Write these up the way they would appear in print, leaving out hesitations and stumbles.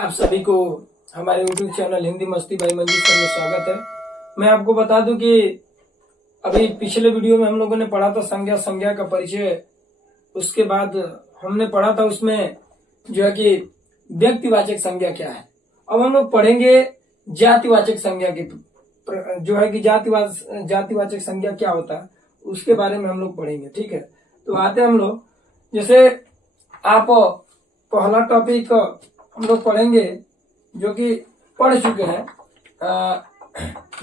आप सभी को हमारे YouTube चैनल हिंदी मस्ती भाई मंजीत सर में स्वागत है। मैं आपको बता दूं कि अभी पिछले वीडियो में हम लोगों ने पढ़ा था संज्ञा का परिचय। उसके बाद हमने पढ़ा था उसमें जो है कि व्यक्तिवाचक संज्ञा क्या है। अब हम लोग पढ़ेंगे जातिवाचक संज्ञा की, जो है कि जातिवाचक संज्ञा क्या होता है उसके बारे में हम लोग पढ़ेंगे। ठीक है, तो आते हैं हम लोग। जैसे आप पहला टॉपिक हम लोग पढ़ेंगे जो कि पढ़ चुके हैं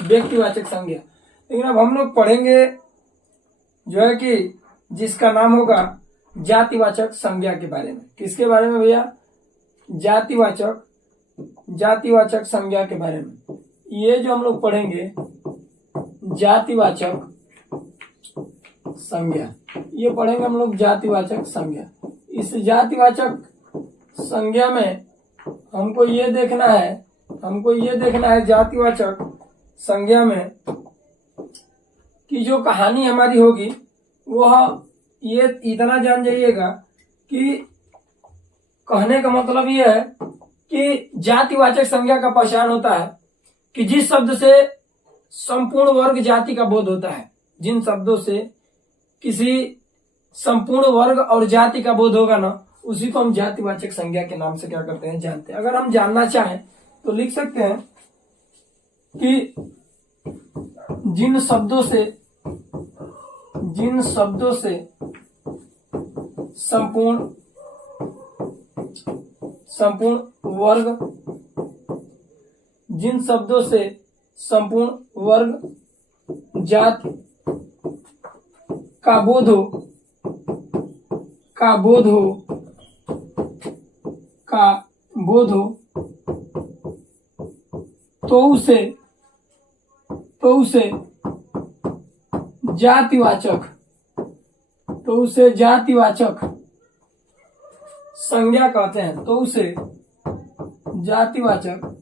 व्यक्तिवाचक संज्ञा, लेकिन अब हम लोग पढ़ेंगे जो है कि जिसका नाम होगा जातिवाचक संज्ञा के बारे में। किसके बारे में भैया? जातिवाचक संज्ञा के बारे में। ये जो हम लोग पढ़ेंगे जातिवाचक संज्ञा, ये पढ़ेंगे हम लोग जातिवाचक संज्ञा। इस जातिवाचक संज्ञा में हमको ये देखना है जातिवाचक संज्ञा में कि जो कहानी हमारी होगी वह ये इतना जान जाइएगा कि कहने का मतलब ये है कि जातिवाचक संज्ञा का पहचान होता है कि जिस शब्द से संपूर्ण वर्ग जाति का बोध होता है। जिन शब्दों से किसी संपूर्ण वर्ग और जाति का बोध होगा ना, उसी को हम जातिवाचक संज्ञा के नाम से क्या करते हैं, जानते हैं। अगर हम जानना चाहें तो लिख सकते हैं कि जिन शब्दों से संपूर्ण वर्ग, जिन शब्दों से संपूर्ण वर्ग जाति का बोध हो तो उसे जातिवाचक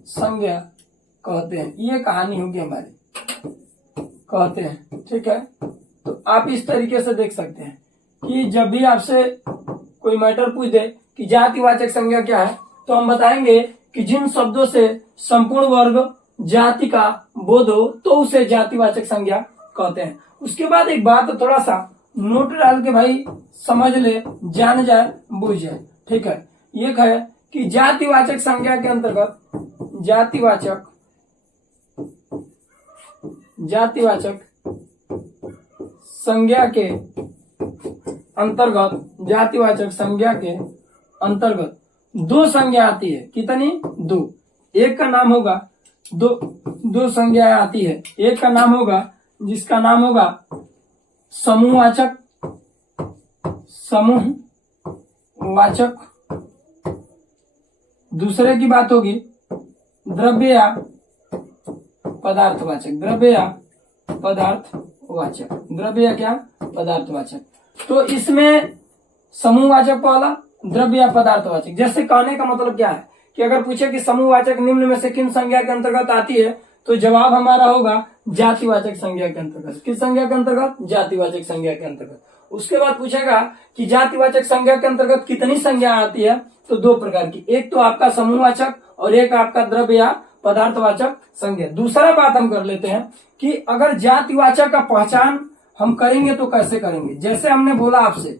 संज्ञा कहते हैं। ये कहानी होगी हमारी, कहते हैं। ठीक है, तो आप इस तरीके से देख सकते हैं कि जब भी आपसे कोई मैटर पूछ दे कि जातिवाचक संज्ञा क्या है, तो हम बताएंगे कि जिन शब्दों से संपूर्ण वर्ग जाति का बोध हो तो उसे जातिवाचक संज्ञा कहते हैं। उसके बाद एक बात थोड़ा सा नोट डाल के भाई समझ ले, जान जाए, बुझ जाए। ठीक है, ये है कि जातिवाचक संज्ञा के अंतर्गत जातिवाचक संज्ञा के अंतर्गत दो संज्ञा आती है। कितनी? दो। एक का नाम होगा दो संज्ञा आती है। एक का नाम होगा जिसका नाम होगा समूहवाचक, दूसरे की बात होगी द्रव्य या पदार्थवाचक। तो इसमें समूहवाचक वाला, द्रव्य या पदार्थवाचक। जैसे कहने का मतलब क्या है कि अगर पूछे कि समूहवाचक निम्न में से किन संज्ञा के अंतर्गत आती है, तो जवाब हमारा होगा जातिवाचक संज्ञा के अंतर्गत। किस संज्ञा के अंतर्गत? जातिवाचक संज्ञा के अंतर्गत। उसके बाद पूछेगा कि जातिवाचक संज्ञा के अंतर्गत कितनी संज्ञा आती है, तो दो प्रकार की। एक तो आपका समूहवाचक और एक आपका द्रव्य या पदार्थवाचक संज्ञा। दूसरा बात हम कर लेते हैं कि अगर जातिवाचक का पहचान हम करेंगे तो कैसे करेंगे। जैसे हमने बोला आपसे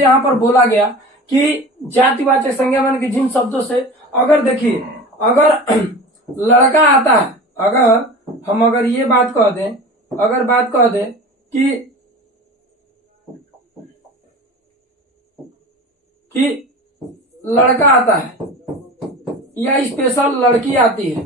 यहाँ पर बोला गया कि जातिवाचक संज्ञा मान के जिन शब्दों से, अगर देखिए, अगर लड़का आता है, अगर ये बात कह दें, कि लड़का आता है या स्पेशल लड़की आती है,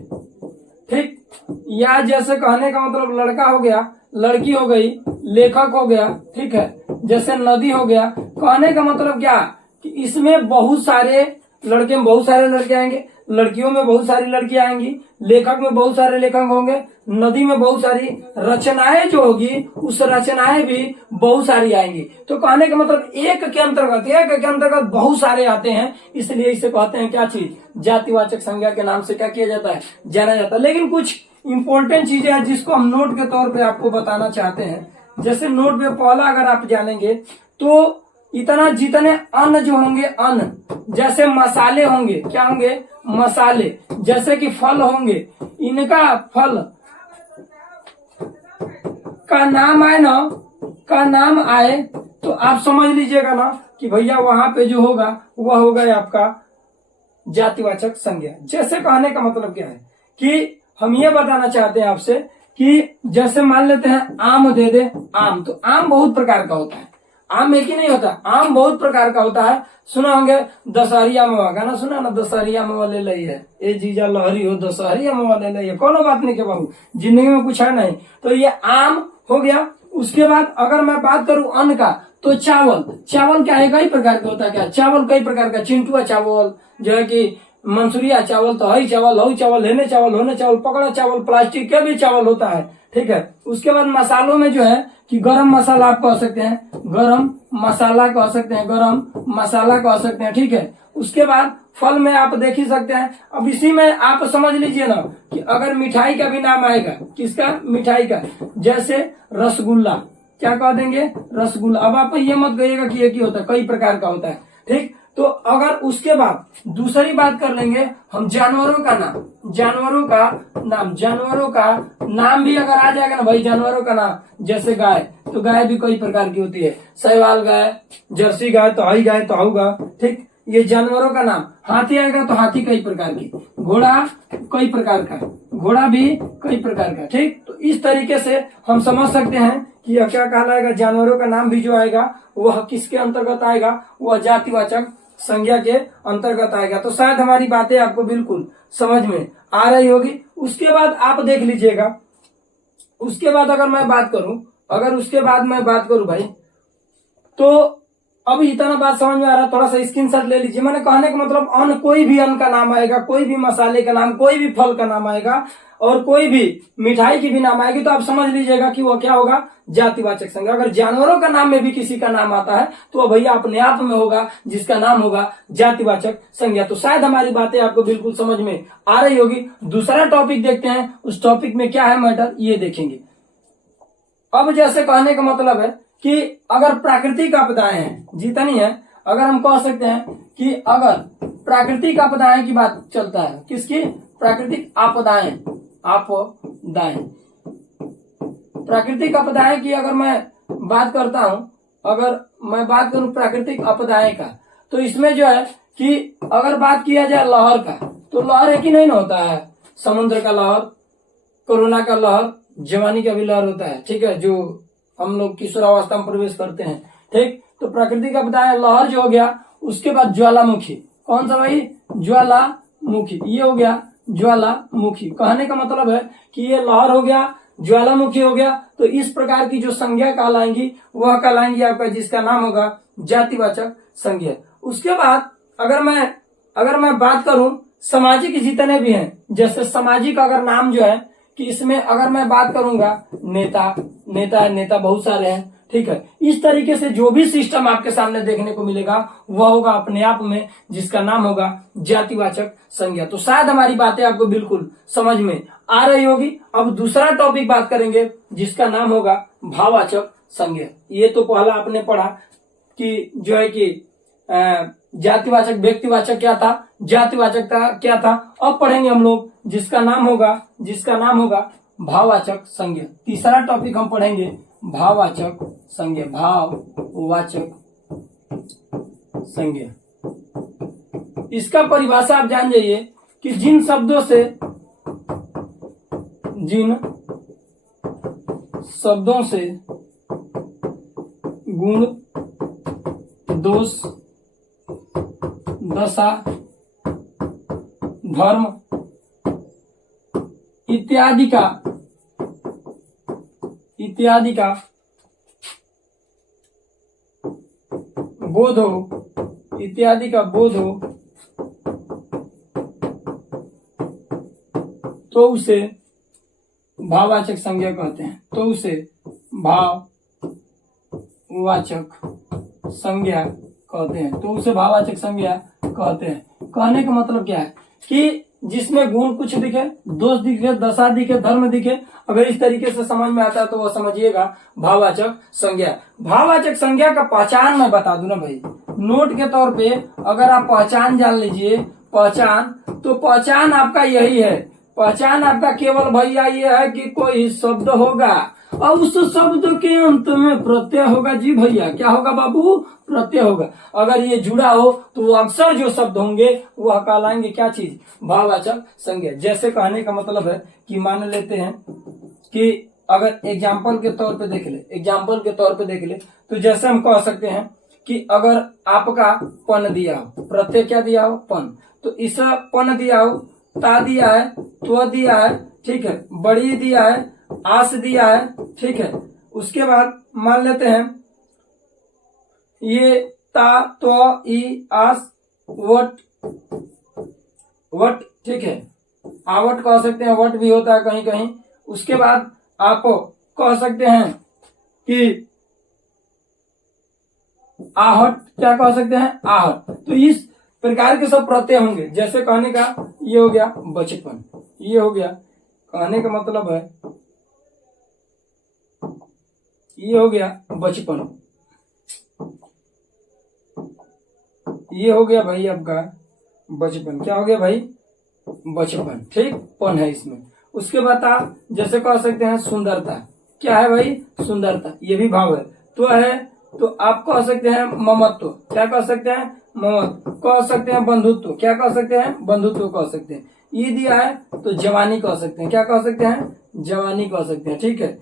ठीक, या जैसे कहने का मतलब लड़का हो गया, लड़की हो गई, लेखक हो गया, ठीक है, जैसे नदी हो गया। कहने का मतलब क्या कि इसमें बहुत सारे लड़के में बहुत सारे लड़के आएंगे, लड़कियों में बहुत सारी लड़कियां आएंगी, लेखक में बहुत सारे लेखक होंगे, नदी में बहुत सारी रचनाएं जो होगी उस रचनाएं भी बहुत सारी आएंगी। तो कहने का मतलब एक के अंतर्गत बहुत सारे आते हैं, इसलिए इसे कहते हैं क्या चीज? जातिवाचक संज्ञा के नाम से क्या किया जाता है, जाना जाता है। लेकिन कुछ इंपॉर्टेंट चीजें हैं जिसको हम नोट के तौर पे आपको बताना चाहते हैं। जैसे नोट में पहला अगर आप जानेंगे तो इतना जितने अन्न जो होंगे, अन्न जैसे मसाले होंगे, क्या होंगे, मसाले, जैसे कि फल होंगे, इनका फल का नाम आए ना, का नाम आए तो आप समझ लीजिएगा ना कि भैया वहां पे जो होगा वह होगा आपका जातिवाचक संज्ञा। जैसे कहने का मतलब क्या है कि हम ये बताना चाहते हैं आपसे कि जैसे मान लेते हैं आम दे दे, आम, तो आम बहुत प्रकार का होता है, आम एक ही नहीं होता, आम बहुत प्रकार का होता है। सुना होंगे दशहरिया मवा, गाना सुना ना, दशहरिया मवा ले लई है, ए जीजा लहरी हो दशहरिया मवा ले लई है, कोनो बात नहीं के बाबू, जिंदगी में कुछ है नहीं। तो ये आम हो गया। उसके बाद अगर मैं बात करूं अन्न का, तो चावल, चावल क्या है, कई प्रकार का होता है, क्या चावल कई प्रकार का, चिंटुआ चावल, जो है कि मंसूरिया चावल, तो हई चावल, हऊ चावल, लेने चावल, होने चावल, पकड़ा चावल, प्लास्टिक के भी चावल होता है, ठीक है। उसके बाद मसालों में जो है कि गरम मसाला आप कह सकते हैं, गरम मसाला कह सकते हैं, गरम मसाला कह सकते हैं, ठीक है। उसके बाद फल में आप देख ही सकते हैं। अब इसी में आप समझ लीजिए ना कि अगर मिठाई का भी नाम आएगा, किसका, मिठाई का, जैसे रसगुल्ला, क्या कह देंगे, रसगुल्ला। अब आप ये मत कहिएगा कि एक ही होता है, कई प्रकार का होता है, ठीक। तो अगर उसके बाद दूसरी बात कर लेंगे हम जानवरों का नाम, जानवरों का नाम, जानवरों का नाम भी अगर आ जाएगा ना भाई, जानवरों का नाम, जैसे गाय, तो गाय भी कई प्रकार की होती है, साहिवाल गाय, जर्सी गाय, तो हई गाय, तो हऊ गाय, ठीक, ये जानवरों का नाम। हाथी आएगा तो हाथी कई प्रकार की, घोड़ा कई प्रकार का, घोड़ा भी कई प्रकार का, ठीक। तो इस तरीके से हम समझ सकते हैं कि यह क्या कहलाएगा, जानवरों का नाम भी जो आएगा वह किसके अंतर्गत आएगा, वह जातिवाचक संज्ञा के अंतर्गत आएगा। तो शायद हमारी बातें आपको बिल्कुल समझ में आ रही होगी। उसके बाद आप देख लीजिएगा, उसके बाद अगर मैं बात करूं, अगर उसके बाद मैं बात करूं भाई, तो अब इतना बात समझ में आ रहा है, थोड़ा सा स्क्रीनशॉट ले लीजिए। मैंने कहने का मतलब अन्न, कोई भी अन्न का नाम आएगा, कोई भी मसाले का नाम, कोई भी फल का नाम आएगा, और कोई भी मिठाई की भी नाम आएगी, तो आप समझ लीजिएगा कि वो क्या होगा, जातिवाचक संज्ञा। अगर जानवरों का नाम में भी किसी का नाम आता है तो वह भैया अपने आप में होगा, जिसका नाम होगा जातिवाचक संज्ञा। तो शायद हमारी बातें आपको बिल्कुल समझ में आ रही होगी। दूसरा टॉपिक देखते हैं, उस टॉपिक में क्या है मैटर, ये देखेंगे। अब जैसे कहने का मतलब है कि अगर प्राकृतिक आपदाएं हैं, जितनी है, अगर हम कह सकते हैं कि अगर प्राकृतिक आपदाएं की बात चलता है, किसकी, प्राकृतिक आपदाएं, आपदाएं, प्राकृतिक आपदाएं की अगर मैं बात करता हूं, अगर मैं बात करूं प्राकृतिक आपदाएं का, तो इसमें जो है कि अगर बात किया जाए लहर का, तो लहर एक ही नहीं ना होता है, समुद्र का लहर, कोरोना का लहर, जवानी का भी लहर होता है, ठीक है, जो हम लोग किशोरावस्था में प्रवेश करते हैं, ठीक। तो प्राकृतिक आपदाएं लहर जो हो गया। उसके बाद ज्वालामुखी, कौन सा भाई, ज्वालामुखी, ये हो गया ज्वालामुखी। कहने का मतलब है कि ये लहर हो गया, ज्वालामुखी हो गया। तो इस प्रकार की जो संज्ञा कहलाएंगी वह कहलाएंगी आपका, जिसका नाम होगा जातिवाचक संज्ञा। उसके बाद अगर मैं बात करूं सामाजिक जितने भी हैं, जैसे सामाजिक अगर नाम जो है कि इसमें अगर मैं बात करूंगा नेता बहुत सारे हैं, ठीक है। इस तरीके से जो भी सिस्टम आपके सामने देखने को मिलेगा वह होगा अपने आप में, जिसका नाम होगा जातिवाचक संज्ञा। तो शायद हमारी बातें आपको बिल्कुल समझ में आ रही होगी। अब दूसरा टॉपिक बात करेंगे, जिसका नाम होगा भाववाचक संज्ञा। ये तो पहला आपने पढ़ा कि जो है कि जातिवाचक, व्यक्तिवाचक क्या था, जातिवाचक क्या था। अब पढ़ेंगे हम लोग जिसका नाम होगा भाववाचक संज्ञा। तीसरा टॉपिक हम पढ़ेंगे भाववाचक संज्ञा, भाववाचक संज्ञा। इसका परिभाषा आप जान जाइए कि जिन शब्दों से गुण, दोष, दशा, धर्म इत्यादि का बोध हो, तो उसे भाववाचक संज्ञा कहते हैं। तो उसे भाववाचक संज्ञा कहते हैं। कहने का मतलब क्या है कि जिसमें गुण कुछ दिखे, दोष दिखे, दशा दिखे, धर्म दिखे, अगर इस तरीके से समझ में आता है तो वह समझिएगा भाववाचक संज्ञा। भाववाचक संज्ञा का पहचान मैं बता दूं ना भाई, नोट के तौर पे अगर आप पहचान जान लीजिए, पहचान, तो पहचान आपका यही है, पहचान आपका केवल भैया ये है कि कोई शब्द होगा और उस शब्द के अंत में प्रत्यय होगा। जी भैया, क्या होगा बाबू? प्रत्यय होगा। अगर ये जुड़ा हो तो वो अक्सर जो शब्द होंगे वह कहलाएंगे क्या चीज? भाववाचक संज्ञा। जैसे कहने का मतलब है कि मान लेते हैं कि अगर एग्जाम्पल के तौर पे देख ले, एग्जाम्पल के तौर पे देख ले, तो जैसे हम कह सकते हैं कि अगर आपका पन दिया हो, प्रत्यय क्या दिया हो? पन, तो इस पन दिया हो, ता दिया है, त्व दिया है, ठीक है, बड़ी दिया है, आस दिया है, ठीक है। उसके बाद मान लेते हैं ये ता, त्व, ई, आस, वट, वट, ठीक है, आवट कह सकते हैं, वट भी होता है कहीं कहीं। उसके बाद आप कह सकते हैं कि आहट, क्या कह सकते हैं? आहट। तो इस प्रकार के सब प्रत्यय होंगे। जैसे कहने का ये हो गया बचपन, ये हो गया, कहने का मतलब है ये हो गया बचपन, ये हो गया भाई आपका बचपन। क्या हो गया भाई? बचपन, ठीक, पन है इसमें। उसके बाद आप जैसे कह सकते हैं सुंदरता, क्या है भाई? सुंदरता, ये भी भाव है। तो है, तो आप कह सकते हैं ममत्व, क्या कह सकते हैं? ममत्व। कह सकते हैं बंधुत्व, क्या कह सकते हैं? बंधुत्व कह सकते हैं। ई दिया है तो जवानी कह सकते हैं, क्या कह सकते हैं? जवानी कह सकते हैं, ठीक है।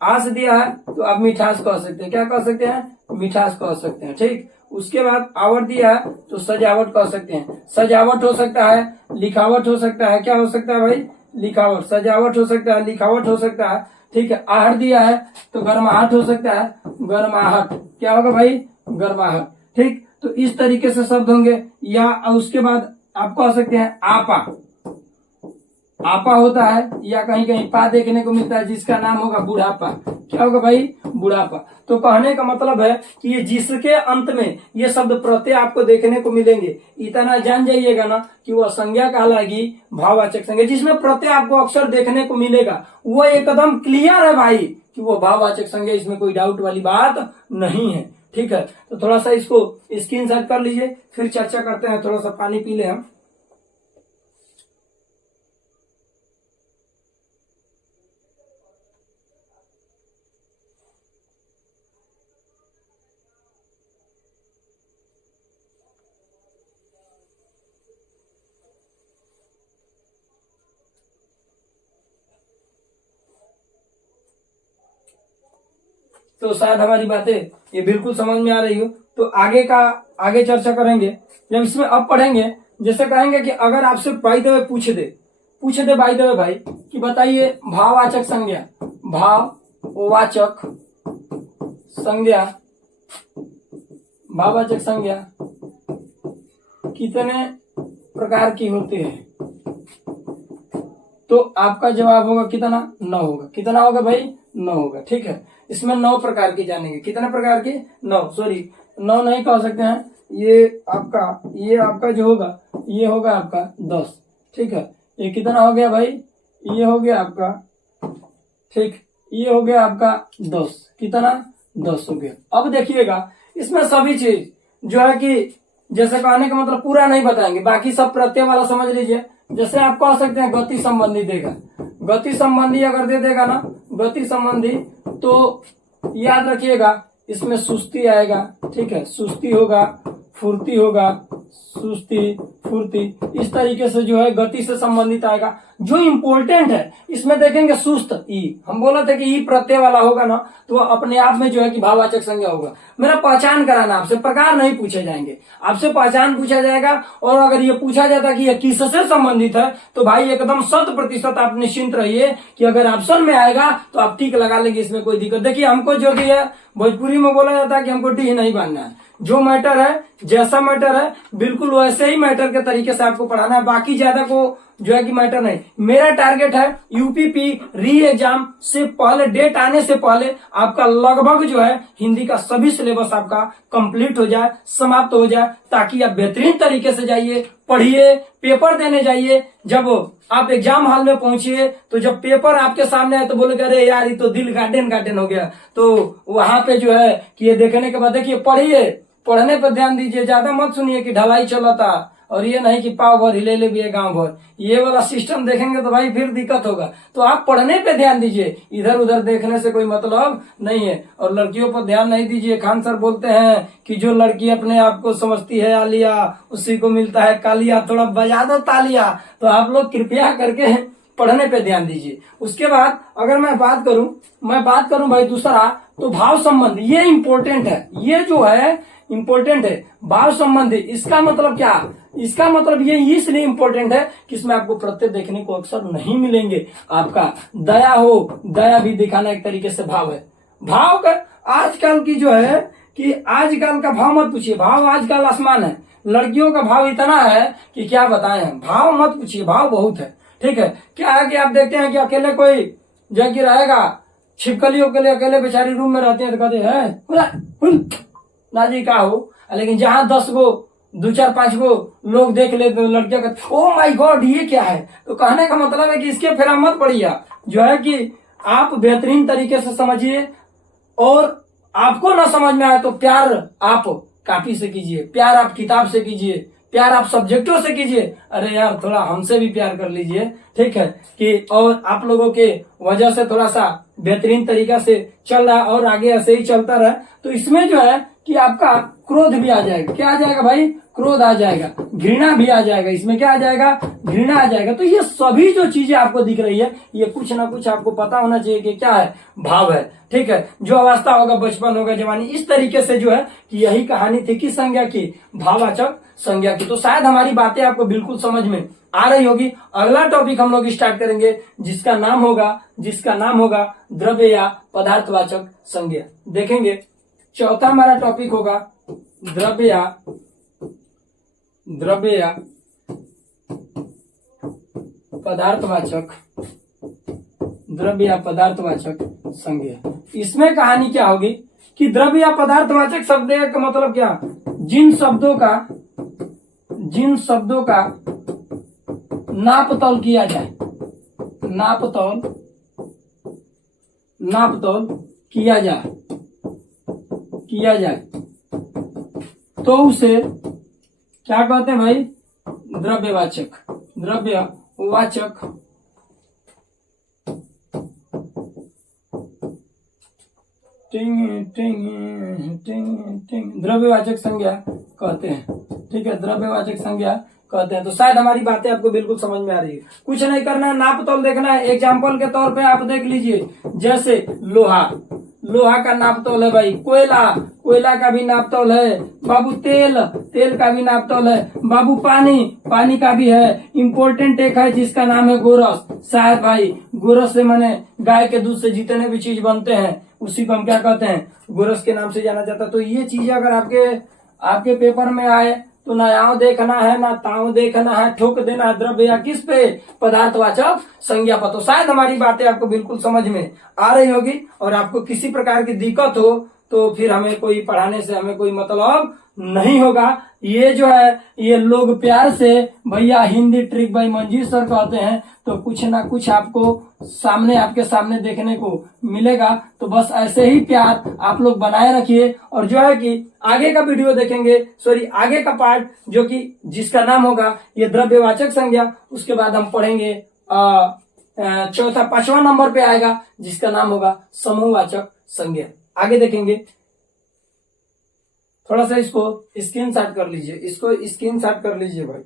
आस दिया है तो आप मिठास कह सकते हैं, क्या कह सकते हैं? मिठास कह सकते हैं, ठीक। उसके बाद आवट दिया है तो सजावट कह सकते हैं, सजावट हो सकता है, लिखावट हो सकता है, क्या हो सकता है भाई? लिखावट। सजावट हो सकता है, लिखावट हो सकता है, ठीक है। आहट दिया है तो गर्माहट हो सकता है, गर्माहट, क्या होगा भाई? गर्माहट, ठीक। तो इस तरीके से शब्द होंगे। या उसके बाद आप कह सकते हैं आपा, आपा होता है, या कहीं कहीं पा देखने को मिलता है जिसका नाम होगा बुढ़ापा, क्या होगा भाई? बुढ़ापा। तो कहने का मतलब है कि ये जिसके अंत में ये शब्द प्रत्यय आपको देखने को मिलेंगे, इतना जान जाइएगा ना कि वह संज्ञा कहलाएगी भाववाचक संज्ञा। जिसमें प्रत्यय आपको अक्सर देखने को मिलेगा वो एकदम क्लियर है भाई कि वो भाववाचक संज्ञा, इसमें कोई डाउट वाली बात नहीं है, ठीक है। तो थोड़ा सा इसको स्क्रीनशॉट कर लीजिए, फिर चर्चा करते हैं। थोड़ा सा पानी पी ले हम। तो शायद हमारी बातें ये बिल्कुल समझ में आ रही हो। तो आगे चर्चा करेंगे जब इसमें अब पढ़ेंगे। जैसे कहेंगे कि अगर आपसे बाय द वे पूछ दे बाय द वे भाई कि बताइए भाववाचक संज्ञा, भाववाचक संज्ञा, भाववाचक संज्ञा कितने प्रकार की होती है? तो आपका जवाब होगा कितना? 9 होगा। कितना होगा भाई? 9 होगा, ठीक है। इसमें 9 प्रकार की जानेंगे। कितने प्रकार की? 9, सॉरी 9 नहीं कह सकते हैं। ये आपका जो होगा ये होगा आपका 10, ठीक है। ये कितना हो गया भाई? ये हो गया आपका, ठीक, ये हो गया आपका 10। कितना? 10 हो गया। अब देखिएगा इसमें सभी चीज जो है कि जैसे कहने का मतलब पूरा नहीं बताएंगे, बाकी सब प्रत्यय वाला समझ लीजिए। जैसे आप कह सकते हैं गति संबंधी देगा, गति संबंधी अगर दे देगा ना, गति संबंधी, तो याद रखिएगा इसमें सुस्ती आएगा, ठीक है। सुस्ती होगा, फुर्ती होगा, सुस्ती, फुर्ती, इस तरीके से जो है गति से संबंधित आएगा। जो इम्पोर्टेंट है इसमें देखेंगे सुस्त, ई, हम बोला था कि ई प्रत्यय वाला होगा ना तो अपने आप में जो है कि भाववाचक संज्ञा होगा। मेरा पहचान कराना, आपसे प्रकार नहीं पूछे जाएंगे, आपसे पहचान पूछा जाएगा। और अगर ये पूछा जाता कि ये किससे संबंधित है तो भाई एकदम 100% आप निश्चिंत रहिए कि अगर ऑप्शन में आएगा तो आप टिक लगा लेंगे, इसमें कोई दिक्कत। देखिए हमको जो भी है भोजपुरी में बोला जाता है कि हमको डी नहीं बनना है। जो मैटर है जैसा मैटर है बिल्कुल वैसे ही मैटर के तरीके से आपको पढ़ाना है, बाकी ज्यादा को जो है कि मैटर नहीं। मेरा टारगेट है यूपीपी री एग्जाम से पहले, डेट आने से पहले आपका लगभग जो है हिंदी का सभी सिलेबस आपका कंप्लीट हो जाए, समाप्त हो जाए, ताकि आप बेहतरीन तरीके से जाइए, पढ़िए, पेपर देने जाइए। जब आप एग्जाम हॉल में पहुंचिए तो जब पेपर आपके सामने आए तो बोले अरे यार ये तो दिल गार्डन गार्डन हो गया। तो वहां पे जो है कि ये देखने के बाद देखिए पढ़िए, पढ़ने पर ध्यान दीजिए, ज्यादा मत सुनिए कि ढलाई चला था और ये नहीं कि पाव भर हिले ले भी है गांव भर, ये वाला सिस्टम देखेंगे तो भाई फिर दिक्कत होगा। तो आप पढ़ने पे ध्यान दीजिए, इधर उधर देखने से कोई मतलब नहीं है। और लड़कियों पर ध्यान नहीं दीजिए। खान सर बोलते हैं कि जो लड़की अपने आप को समझती है आलिया उसी को मिलता है कालिया, थोड़ा बजा दो तालिया। तो आप लोग कृपया करके पढ़ने पे ध्यान दीजिए। उसके बाद अगर मैं बात करूं भाई दूसरा, तो भाव संबंध, ये इंपॉर्टेंट है, ये जो है इंपॉर्टेंट है। भाव संबंधी, इसका मतलब क्या? इसका मतलब ये इसलिए इंपॉर्टेंट है कि इसमें आपको प्रत्यय देखने को अक्सर नहीं मिलेंगे। आपका दया हो, दया भी दिखाना एक तरीके से भाव है। भाव का आजकल की जो है कि आजकल का भाव मत पूछिए, भाव आजकल आसमान है। लड़कियों का भाव इतना है कि क्या बताएं हम, भाव मत पूछिए, भाव बहुत है। ठीक है, क्या है कि आप देखते हैं कि अकेले कोई जो कि रहेगा, छिपकलियों के लिए अकेले बेचारी रूम में रहती है तो कहते हैं ना जी का हो, लेकिन जहां 10 गो 2 4 5 गो लोग देख ले तो लड़कियां कहते ओ माय गॉड ये क्या है। तो कहने का मतलब है कि इसके फेरा मत पड़िए, जो है कि आप बेहतरीन तरीके से समझिए। और आपको ना समझ में आए तो प्यार आप कॉपी से कीजिए, प्यार आप किताब से कीजिए, प्यार आप सब्जेक्टों से कीजिए। अरे यार थोड़ा हमसे भी प्यार कर लीजिए, ठीक है कि और आप लोगों के वजह से थोड़ा सा बेहतरीन तरीका से चल रहा और आगे ऐसे ही चलता रहे। तो इसमें जो है कि आपका क्रोध भी आ जाएगा। क्या आ जाएगा भाई? क्रोध आ जाएगा, घृणा भी आ जाएगा। इसमें क्या आ जाएगा? घृणा आ जाएगा। तो ये सभी जो चीजें आपको दिख रही है, ये कुछ ना कुछ आपको पता होना चाहिए कि क्या है, भाव है। ठीक है, जो अवस्था होगा, बचपन होगा, जवानी, इस तरीके से जो है कि यही कहानी थी किस संज्ञा की? भाववाचक संज्ञा की। तो शायद हमारी बातें आपको बिल्कुल समझ में आ रही होगी। अगला टॉपिक हम लोग स्टार्ट करेंगे जिसका नाम होगा द्रव्य या पदार्थवाचक संज्ञा। देखेंगे चौथा हमारा टॉपिक होगा द्रव्य या पदार्थवाचक संज्ञा। इसमें कहानी क्या होगी कि द्रव्य या पदार्थवाचक शब्द का मतलब क्या? जिन शब्दों का नापतोल किया जाए, नापतोल किया जाए तो उसे क्या कहते हैं भाई? द्रव्यवाचक द्रव्यवाचक संज्ञा कहते हैं। ठीक है, द्रव्यवाचक संज्ञा कहते हैं। तो शायद हमारी बातें आपको बिल्कुल समझ में आ रही है। कुछ नहीं करना है, नापतोल देखना है। एग्जाम्पल के तौर पे आप देख लीजिए, जैसे लोहा का नापतोल है भाई, कोयला का भी नापतोल है बाबू, तेल का भी नापतोल है बाबू, पानी का भी है। इम्पोर्टेंट एक है जिसका नाम है गोरस। शायद भाई गोरस से माने गाय के दूध से जितने भी चीज बनते हैं उसी को हम क्या कहते हैं? गोरस के नाम से जाना जाता है। तो ये चीजें अगर आपके पेपर में आए तो ना यहाँ देखना है ना ताऊ देखना है, ठोक देना है द्रव्य या किस पे? पदार्थवाचक संज्ञा पर। तो शायद हमारी बातें आपको बिल्कुल समझ में आ रही होगी। और आपको किसी प्रकार की दिक्कत हो तो फिर हमें कोई पढ़ाने से हमें कोई मतलब नहीं होगा। ये जो है ये लोग प्यार से भैया Hindi trick by Manjeet sir कहते हैं। तो कुछ ना कुछ आपके सामने देखने को मिलेगा। तो बस ऐसे ही प्यार आप लोग बनाए रखिए। और जो है कि आगे का वीडियो देखेंगे, आगे का पार्ट जो कि जिसका नाम होगा ये द्रव्यवाचक संज्ञा, उसके बाद हम पढ़ेंगे चौथा 5वां नंबर पे आएगा जिसका नाम होगा समूहवाचक संज्ञा। आगे देखेंगे। थोड़ा सा इसको स्क्रीनशॉट कर लीजिए, भाई।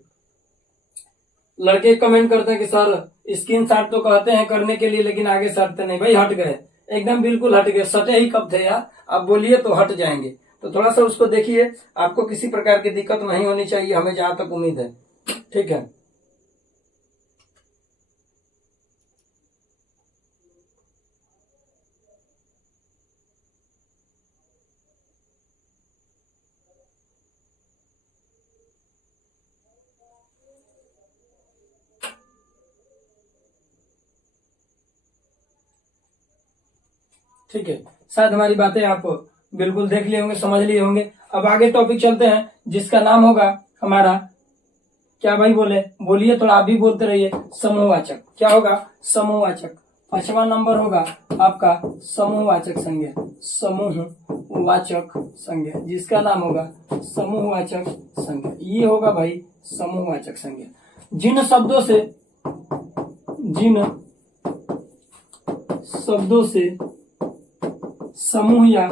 लड़के कमेंट करते हैं कि सर स्क्रीनशॉट तो कहते हैं करने के लिए लेकिन आगे सटते नहीं। भाई हट गए, एकदम बिल्कुल हट गए। सटे ही कब थे यार, आप बोलिए तो हट जाएंगे। तो थोड़ा सा उसको देखिए, आपको किसी प्रकार की दिक्कत नहीं होनी चाहिए, हमें जहां तक उम्मीद है। ठीक है, ठीक है, शायद हमारी बातें आप बिल्कुल देख लिए होंगे, समझ लिए होंगे। अब आगे टॉपिक चलते हैं जिसका नाम होगा हमारा, क्या भाई बोले, बोलिए, थोड़ा आप भी बोलते रहिए, समूहवाचक। क्या होगा? समूहवाचक। 5वां नंबर होगा आपका समूहवाचक संज्ञा, समूहवाचक संज्ञा, जिसका नाम होगा समूहवाचक संज्ञा। ये होगा भाई समूहवाचक संज्ञा। जिन शब्दों से समूह या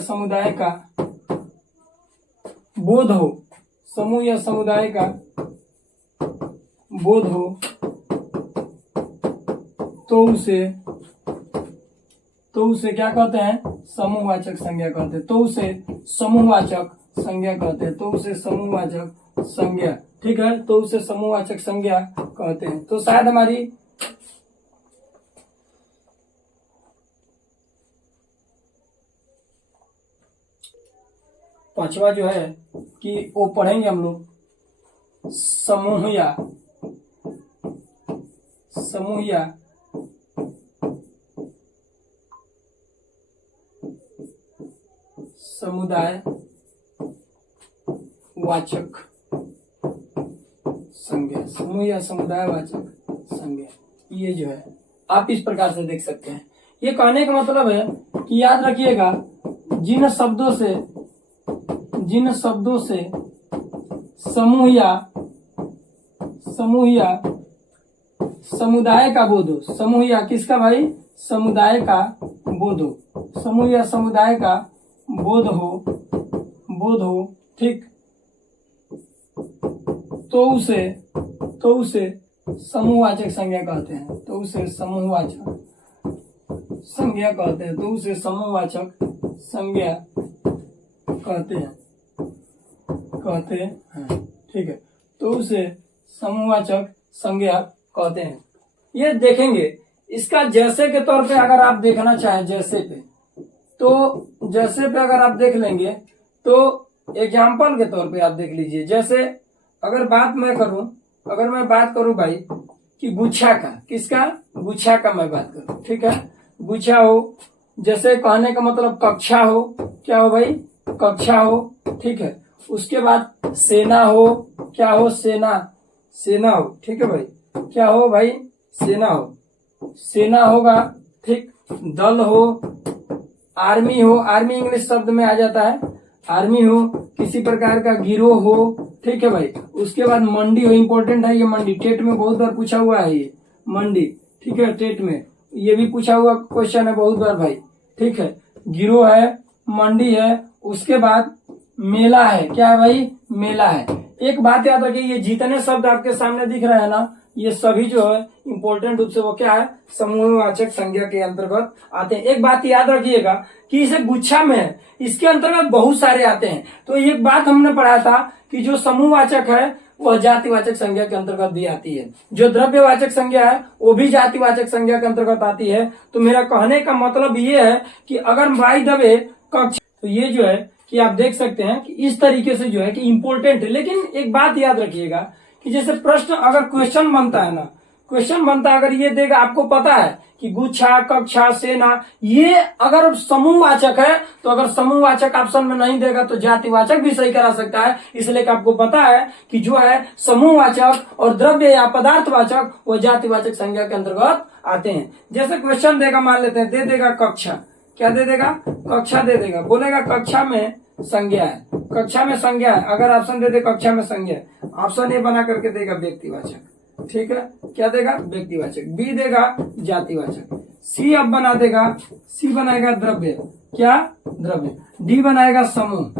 समुदाय का बोध हो, समूह या समुदाय का बोध हो, तो उसे क्या कहते हैं? समूहवाचक संज्ञा कहते हैं। तो उसे समूहवाचक संज्ञा कहते हैं। तो उसे समूहवाचक संज्ञा, ठीक है, तो उसे समूहवाचक संज्ञा कहते हैं। तो शायद हमारी पांचवा जो है कि वो पढ़ेंगे हम लोग समूह या समुदाय वाचक संज्ञा, समूह या समुदाय वाचक संज्ञा। ये जो है आप इस प्रकार से देख सकते हैं। ये कहने का मतलब है कि याद रखिएगा, जिन शब्दों से समूह या समुदाय का बोध हो, समूह या किसका भाई? समुदाय का बोध हो, समूह या समुदाय का बोध हो, ठीक, तो उसे समूहवाचक संज्ञा कहते हैं। तो उसे समूहवाचक संज्ञा कहते हैं। तो उसे समूहवाचक संज्ञा कहते हैं, ठीक है, तो उसे समूहवाचक संज्ञा कहते हैं। ये देखेंगे, इसका जैसे के तौर पे अगर आप देखना चाहें, जैसे पे अगर आप देख लेंगे तो एग्जाम्पल के तौर पे आप देख लीजिए। जैसे अगर मैं बात करूं भाई कि गुच्छा का, किसका? गुच्छा का मैं बात करूं, ठीक है, गुच्छा हो, जैसे कहने का मतलब कक्षा हो, क्या हो भाई? कक्षा हो, ठीक है। उसके बाद सेना हो, क्या हो? सेना हो, ठीक है भाई, क्या हो भाई? सेना होगा, ठीक, दल हो, आर्मी हो, आर्मी इंग्लिश शब्द में आ जाता है, आर्मी हो, किसी प्रकार का गिरोह हो, ठीक है भाई। उसके बाद मंडी हो, इंपॉर्टेंट है ये मंडी, टेट में बहुत बार पूछा हुआ है ये मंडी, ठीक है, टेट में ये भी पूछा हुआ क्वेश्चन है बहुत बार भाई, ठीक है। गिरोह है, मंडी है, उसके बाद मेला है, क्या है भाई? मेला है। एक बात याद रखिए, ये जितने शब्द आपके सामने दिख रहे हैं ना, ये सभी जो है इंपॉर्टेंट रूप से वो क्या है? समूहवाचक संज्ञा के अंतर्गत आते हैं। एक बात याद रखिएगा कि इसे गुच्छा में है, इसके अंतर्गत बहुत सारे आते हैं। तो एक बात हमने पढ़ा था कि जो समूहवाचक है वह जातिवाचक संज्ञा के अंतर्गत भी आती है, जो द्रव्यवाचक संज्ञा है वो भी जातिवाचक संज्ञा के अंतर्गत आती है। तो मेरा कहने का मतलब ये है कि अगर बाय द वे कक्षा, तो ये जो है कि आप देख सकते हैं कि इस तरीके से जो है कि इंपॉर्टेंट है। लेकिन एक बात याद रखिएगा कि जैसे प्रश्न अगर क्वेश्चन बनता है ना, अगर ये देगा, आपको पता है कि गुच्छा, कक्षा, सेना, ये अगर समूहवाचक है तो अगर समूहवाचक ऑप्शन में नहीं देगा तो जातिवाचक भी सही करा सकता है। इसलिए कि आपको पता है कि जो है समूहवाचक और द्रव्य या पदार्थवाचक वो जातिवाचक संज्ञा के अंतर्गत आते हैं। जैसे क्वेश्चन देगा, मान लेते हैं, दे देगा कक्षा, क्या दे देगा? कक्षा दे देगा, बोलेगा कक्षा में संज्ञा है, कक्षा में संज्ञा है। अगर ऑप्शन दे दे कक्षा में संज्ञा है, ऑप्शन ए बना करके देगा व्यक्तिवाचक, ठीक है, क्या देगा? व्यक्तिवाचक। बी देगा जातिवाचक। सी अब बना देगा, सी बनाएगा द्रव्य, क्या? द्रव्य। डी बनाएगा समूह,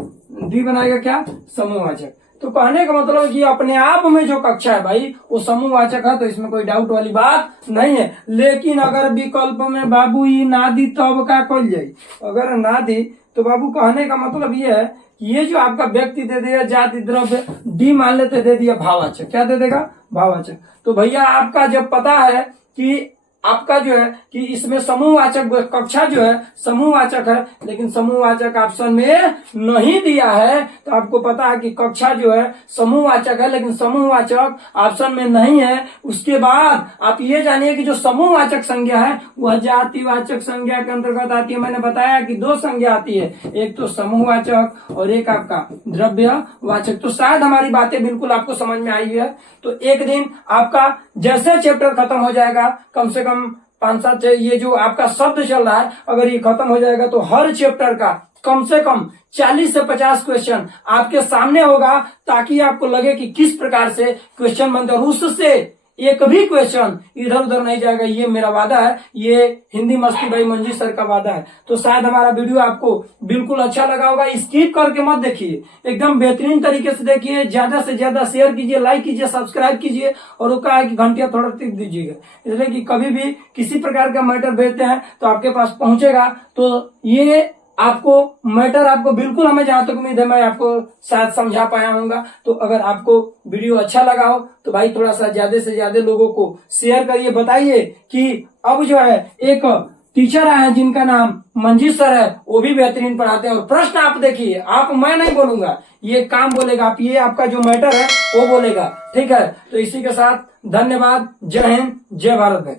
डी बनाएगा क्या? समूहवाचक। तो कहने का मतलब है कि अपने आप में जो कक्षा है भाई वो समूहवाचक है, तो इसमें कोई डाउट वाली बात नहीं है। लेकिन अगर विकल्प में बाबू ई ना दी तब का कल जाई, अगर ना दी तो बाबू कहने का मतलब ये है कि ये जो आपका व्यक्ति दे दिया जाति द्रव्य, डी मान लेते दे दिया भाववाचक, क्या दे देगा? भाववाचक। तो भैया आपका जब पता है कि आपका जो है कि इसमें समूहवाचक कक्षा जो है समूहवाचक है, लेकिन समूहवाचक ऑप्शन में नहीं दिया है। तो आपको पता है कि कक्षा जो है समूहवाचक है, लेकिन समूहवाचक ऑप्शन में नहीं है। उसके बाद आप ये जानिए कि जो समूहवाचक संज्ञा है वह जातिवाचक संज्ञा के अंतर्गत आती है। मैंने बताया कि दो संज्ञा आती है, एक तो समूहवाचक और एक आपका द्रव्यवाचक। तो शायद हमारी बातें बिल्कुल आपको समझ में आई है। तो एक दिन आपका जैसे चैप्टर खत्म हो जाएगा, कम से कम 5-7 ये जो आपका शब्द चल रहा है, अगर ये खत्म हो जाएगा तो हर चैप्टर का कम से कम 40 से 50 क्वेश्चन आपके सामने होगा, ताकि आपको लगे कि किस प्रकार से क्वेश्चन बनते हैं और उससे एक भी क्वेश्चन इधर उधर नहीं जाएगा। ये मेरा वादा है, ये हिंदी मस्ती भाई मंजी सर का वादा है। तो शायद हमारा वीडियो आपको बिल्कुल अच्छा लगा होगा। स्किप करके मत देखिए, एकदम बेहतरीन तरीके से देखिए। ज्यादा से ज्यादा शेयर कीजिए, लाइक कीजिए, सब्सक्राइब कीजिए और वो कहा है कि घंटिया थोड़ा टिप दीजिएगा, इसलिए कि कभी भी किसी प्रकार का मैटर भेजते हैं तो आपके पास पहुंचेगा। तो ये आपको मैटर आपको बिल्कुल, हमें जहां तक उम्मीद है मैं आपको शायद समझा पाया हूँगा। तो अगर आपको वीडियो अच्छा लगा हो तो भाई थोड़ा सा ज्यादा से ज्यादा लोगों को शेयर करिए। बताइए कि अब जो है एक टीचर आए हैं जिनका नाम मंजीत सर है, वो भी बेहतरीन पढ़ाते हैं। और प्रश्न आप देखिए, आप, मैं नहीं बोलूंगा, ये काम बोलेगा, आप ये आपका जो मैटर है वो बोलेगा। ठीक है, तो इसी के साथ धन्यवाद। जय हिंद, जय भारत भाई।